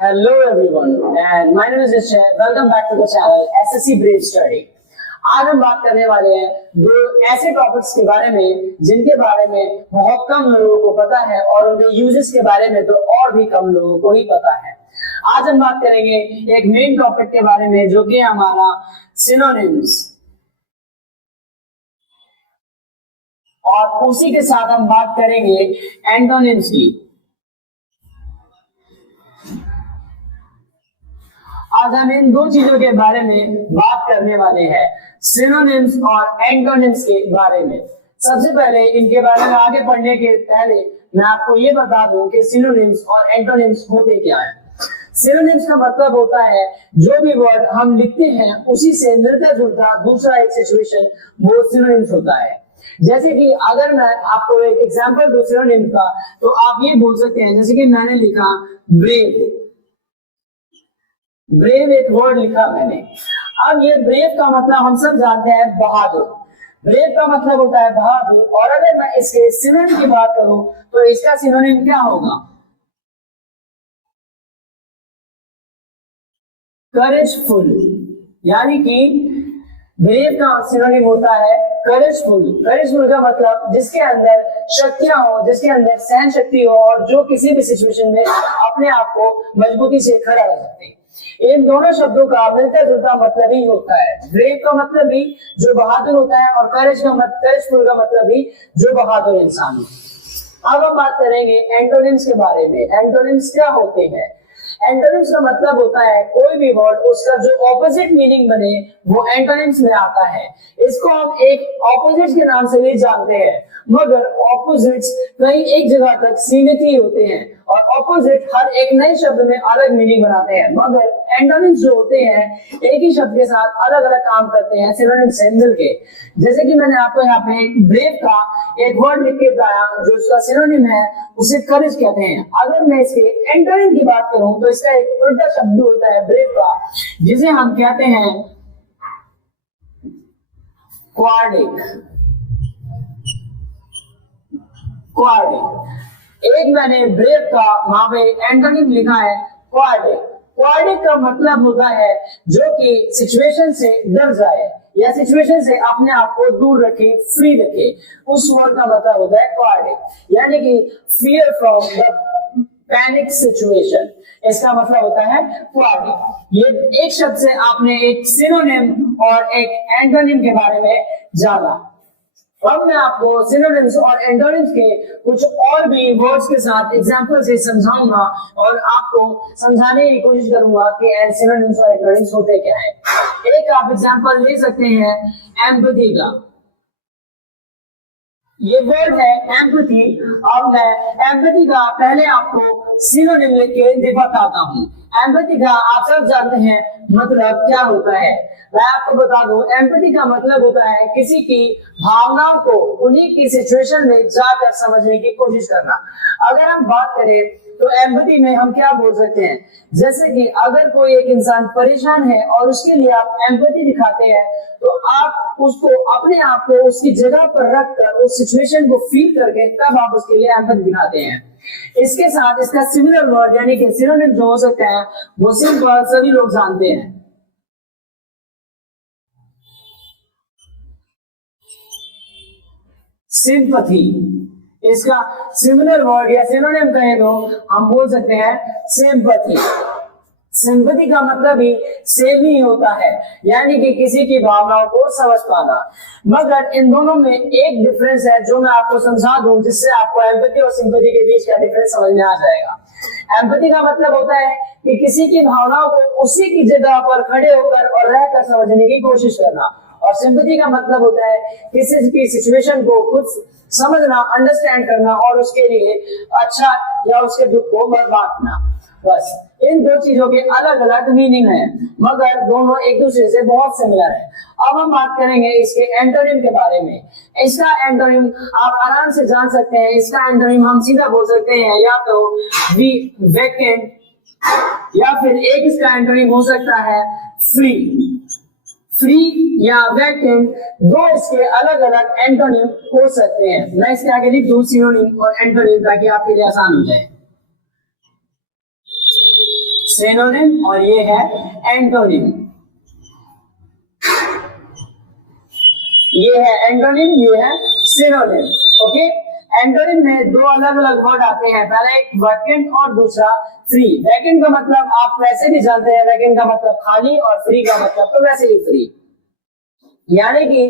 Hello everyone, and my name is Nischay. Welcome back to the channel SSC Brave Study. आज हम बात करने वाले हैं दो ऐसे टॉपिक्स के बारे में जिनके बारे में बहुत कम लोगों को पता है और उनके यूजेस के बारे में तो और भी कम लोगों को ही पता है। आज हम बात करेंगे एक मेन टॉपिक के बारे में जो कि हमारा सिनोनिम्स, और उसी के साथ हम बात करेंगे एंटोनिम्स की। आज हम इन दो चीजों के बारे में बात करने वाले हैं, सिनोनिम्स और एंटोनिम्स के बारे में। सबसे पहले इनके बारे में आगे बढ़ने के पहले मैं आपको ये बता दूं कि सिनोनिम्स और एंटोनिम्स होते क्या है। सिनोनिम्स का मतलब होता है जो भी वर्ड हम लिखते हैं उसी से मिलता जुलता दूसरा एक सिचुएशन, वो सिनोनिम्स होता है। जैसे कि अगर मैं आपको एक एग्जांपल दूं सिनोनिम का, तो आप ये बोल सकते हैं, जैसे कि मैंने लिखा ब्रेव। ब्रेव एक वर्ड लिखा मैंने। अब ये ब्रेव का मतलब हम सब जानते हैं बहादुर। ब्रेव का मतलब होता है बहादुर, और अगर मैं इसके सिनोनिम की बात करूं तो इसका सिनोनिम क्या होगा? करेजफुल। यानी कि ब्रेव का सिनोनिम होता है करेजफुल। करेजफुल का मतलब जिसके अंदर शक्तियां हो, जिसके अंदर सहन शक्ति हो, और जो किसी भी सिचुएशन में अपने आप को मजबूती से खड़ा रह सकते हैं। इन दोनों शब्दों का मिलता जुलता मतलब ही होता है। ब्रेव का मतलब भी जो बहादुर होता है, और करेजफुल का मतलब भी जो बहादुर इंसान है। अब हम बात करेंगे एंटोनिम्स के बारे में। एंटोनिम्स क्या होते हैं? एंटोनिम्स का मतलब होता है कोई भी वर्ड उसका जो ऑपोजिट मीनिंग बने वो एंटोनिम्स में आता है। इसको हम एक ऑपोजिट के नाम से भी जानते हैं, मगर ऑपोजिट्स कहीं एक जगह तक सीमित ही होते हैं, और ऑपोजिट हर एक नए शब्द में अलग मीनिंग बनाते हैं। मगर एंटोनिम्स जो होते हैं एक ही शब्द के साथ अलग अलग काम करते हैं सिनोनिम से मिलके। जैसे कि मैंने आपको यहाँ पे ब्रेव का एक वर्ड लिख के बताया, जो उसका सिनोनिम है उसे करेज कहते हैं। अगर मैं इसके एंटोनिम की बात करूं तो इसका एक उल्टा शब्द होता है ब्रेव का, जिसे हम कहते हैं क्वार्डिक। एक मैंने ब्रेव का वहां पे एंटोनिम लिखा है क्वार्डिक। क्वार्डिक का मतलब होता है जो कि सिचुएशन से डर जाए या सिचुएशन से अपने आप को दूर रखे, फ्री रखे, उस वर्ड का मतलब होता है क्वार्डिक। यानी कि fear from the panic situation, इसका मतलब होता है क्वार्डिक। ये एक शब्द से आपने एक सिनोनिम और एक एंटोनिम के बारे में जाना। अब मैं आपको सिनोनिम्स और एंटोनिम्स के कुछ और भी वर्ड्स के साथ एग्जांपल से समझाऊंगा, और आपको समझाने की कोशिश करूंगा कि सिनोनिम्स और एंटोनिम्स होते क्या है। एक आप एग्जांपल ले सकते हैं एम्पैथी का। ये वर्ड है एम्पैथी। अब मैं एम्पैथी का पहले आपको सिनोनिम लिख के बताता हूँ। एम्पैथी का आप सब जानते हैं मतलब क्या होता है। मैं आपको बता दूं, एम्पैथी का मतलब होता है किसी की भावनाओं को उन्हीं की सिचुएशन में जाकर समझने की कोशिश करना। अगर हम बात करें तो एम्पैथी में हम क्या बोल सकते हैं, जैसे कि अगर कोई एक इंसान परेशान है और उसके लिए आप एम्पैथी दिखाते हैं, तो आप उसको अपने आप को उसकी जगह पर रखकर उस सिचुएशन को फील करके तब आप उसके लिए एम्पैथी दिखाते हैं। इसके साथ इसका सिमिलर वर्ड यानी कि सिनोनिम जो हो सकता है वो सिंपल सभी लोग जानते हैं, सिंपैथी। इसका सिमिलर वर्ड या सिनोनिम कहे तो हम बोल सकते हैं सिंपैथी। सिंपैथी का मतलब ही सेम ही होता है, यानी कि किसी की भावनाओं को समझ पाना। मगर इन दोनों में एक डिफरेंस है जो मैं आपको समझा दूं, जिससे आपको एम्पैथी और सिंपैथी के बीच का डिफरेंस समझ में आ जाएगा। एम्पैथी का मतलब होता है कि किसी की भावनाओं को उसी की जगह पर खड़े होकर और रहकर समझने की कोशिश करना, और सिंपैथी का मतलब होता है किसी की सिचुएशन को खुद समझना, अंडरस्टैंड करना, और उसके लिए अच्छा या उसके दुख को बांटना। बस इन दो चीजों के अलग अलग मीनिंग है, मगर दोनों एक दूसरे से बहुत सिमिलर है। अब हम बात करेंगे इसके एंटोनिम के बारे में। इसका एंटोनिम आप आराम से जान सकते हैं। इसका एंटोनिम हम सीधा बोल सकते हैं या तो वैकेंट, या फिर एक इसका एंटोनिम हो सकता है फ्री। फ्री या वैकेंट, दो इसके अलग अलग एंटोनिम हो सकते हैं। मैं इसके आगे लिख दूं सिनोनिम और एंटोनिम ताकि आपके लिए आसान हो जाए। सिनोनिम और ये है एंटोनिम। ये है एंटोनिम, ये है सिनोनिम। ओके, एंटोनिम में दो अलग अलग वर्ड आते हैं, पहला एक वैकेंट और दूसरा फ्री। वैकेंट का मतलब आप वैसे भी जानते हैं, वैकेंट का मतलब खाली, और फ्री का मतलब तो वैसे ही फ्री। यानी कि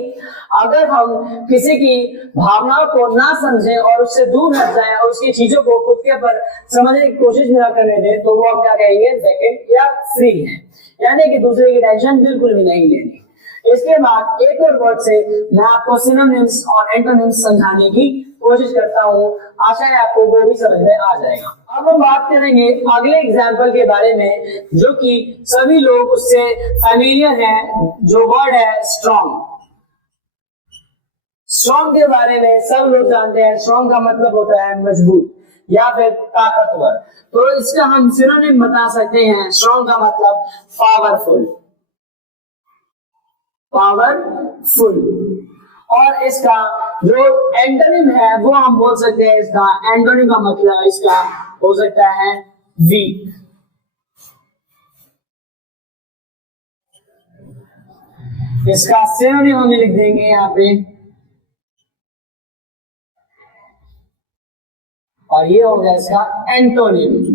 अगर हम किसी की भावनाओं को ना समझें और उससे दूर हट जाएं और उसकी चीजों को खुद के ऊपर समझने की कोशिश ना करने दें, तो वो क्या कहेंगे, वैकेंट या फ्री है। यानी कि दूसरे की टेंशन बिल्कुल भी नहीं लेनी। इसके बाद एक और वर्ड से मैं आपको सिनोनिम्स और एंटोनिम्स समझाने की कोशिश करता हूँ, आशा है आपको वो भी समझ में आ जाएगा। अब हम बात करेंगे अगले एग्जाम्पल के बारे में, जो कि सभी लोग उससे फैमिलियर हैं, जो वर्ड है स्ट्रॉन्ग। स्ट्रॉन्ग के बारे में सब लोग जानते हैं, स्ट्रॉन्ग का मतलब होता है मजबूत या फिर ताकतवर। तो इसका हम सिनोनिम बता सकते हैं, स्ट्रॉन्ग का मतलब पावरफुल, पावरफुल। और इसका जो एंटोनिम है वो हम बोल सकते हैं, इसका एंटोनिम का मतलब इसका हो सकता है वीक। इसका सिनोनिम हम लिख देंगे यहाँ पे, और ये हो गया इसका एंटोनिम।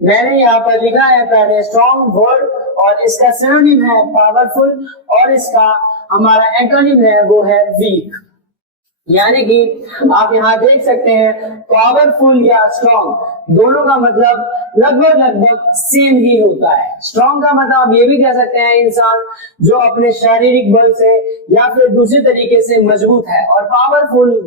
मैंने यहाँ पर लिखा है पहले स्ट्रॉन्ग वर्ड, और इसका सिनोनिम है पावरफुल, और इसका हमारा एंटोनिम है वो है वीक। यानी कि आप यहाँ देख सकते हैं पावरफुल या स्ट्रॉन्ग दोनों का मतलब लगभग सेम ही होता है। स्ट्रॉन्ग का मतलब आप ये भी कह सकते हैं इंसान जो अपने शारीरिक बल से या फिर दूसरे तरीके से मजबूत है, और पावरफुल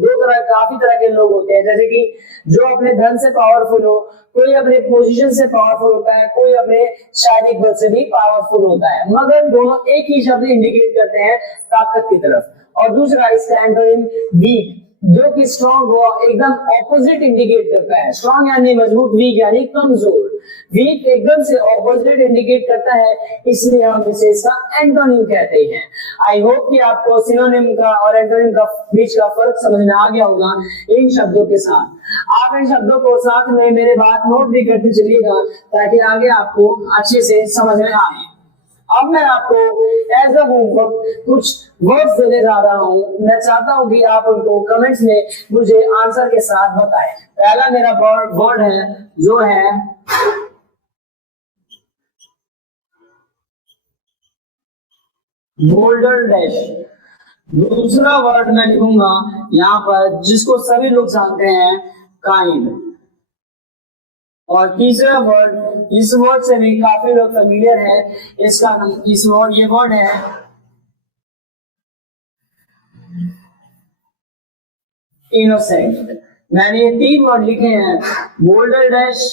काफी तरह के लोग होते हैं, जैसे कि जो अपने धन से पावरफुल हो, कोई अपने पोजीशन से पावरफुल होता है, कोई अपने शारीरिक बल से भी पावरफुल होता है, मगर दोनों एक ही शब्द इंडिकेट करते हैं ताकत की तरफ। और दूसरा इसका एंटोनिम वीक, जो कि स्ट्रॉन्ग हो एकदम ऑपोजिट इंडिकेट करता है। स्ट्रॉन्ग यानी मजबूत, वीक यानी कमजोर। वीक एकदम से ऑपोजिट इंडिकेट करता है, इसलिए हम इसे इसका एंटोनिम कहते हैं। आई होप कि आपको सिनोनिम का और एंटोनिम का बीच का फर्क समझ में आ गया होगा इन शब्दों के साथ। आप इन शब्दों को साथ में मेरे बात नोट भी करते चलिएगा, ताकि आगे आपको अच्छे से समझ में आए। अब मैं आपको एज अ होमवर्क कुछ वर्ड्स देने जा रहा हूं। मैं चाहता हूं कि आप उनको कमेंट्स में मुझे आंसर के साथ बताएं। पहला मेरा वर्ड है जो है बोल्डर डैश। दूसरा वर्ड मैं लिखूंगा यहाँ पर, जिसको सभी लोग जानते हैं, काइंड। और तीसरा वर्ड, इस वर्ड से भी काफी लोग फेमिलियर है, ये वर्ड है इनोसेंट। मैंने ये तीन वर्ड लिखे हैं, बोल्डर डैश,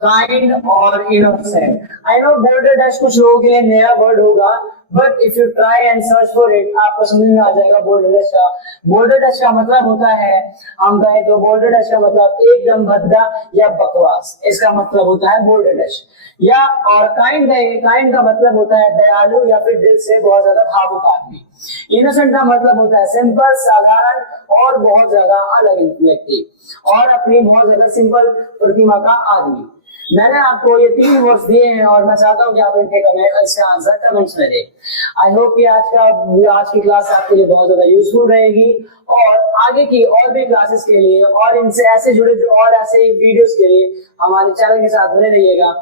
काइंड और innocent. I know boulder dash कुछ लोगों के लिए नया वर्ड होगा, but if you try and search for it, आपको समझ में आ जाएगा बोल्डर डैश का। बोल्डर डैश का मतलब होता है, हम कहें तो बोल्डर डैश का मतलब एकदम भद्दा या बकवास, इसका मतलब होता है बोल्डर डैश। या और काइंड का मतलब होता है दयालु या फिर दिल से बहुत ज्यादा भावुक आदमी। इनोसेंट का मतलब होता है सिंपल, साधारण और बहुत ज्यादा अलग व्यक्ति, और अपनी बहुत ज्यादा सिंपल प्रतिमा का आदमी। मैंने आपको ये तीन वर्ड्स दिए हैं, और मैं चाहता हूँ कि आप इनके इसका आंसर कमेंट्स में दें। आई होप कि आज की क्लास आपके लिए बहुत ज्यादा यूजफुल रहेगी, और आगे की और भी क्लासेस के लिए और इनसे ऐसे जुड़े और ऐसे वीडियोस के लिए हमारे चैनल के साथ बने रहिएगा।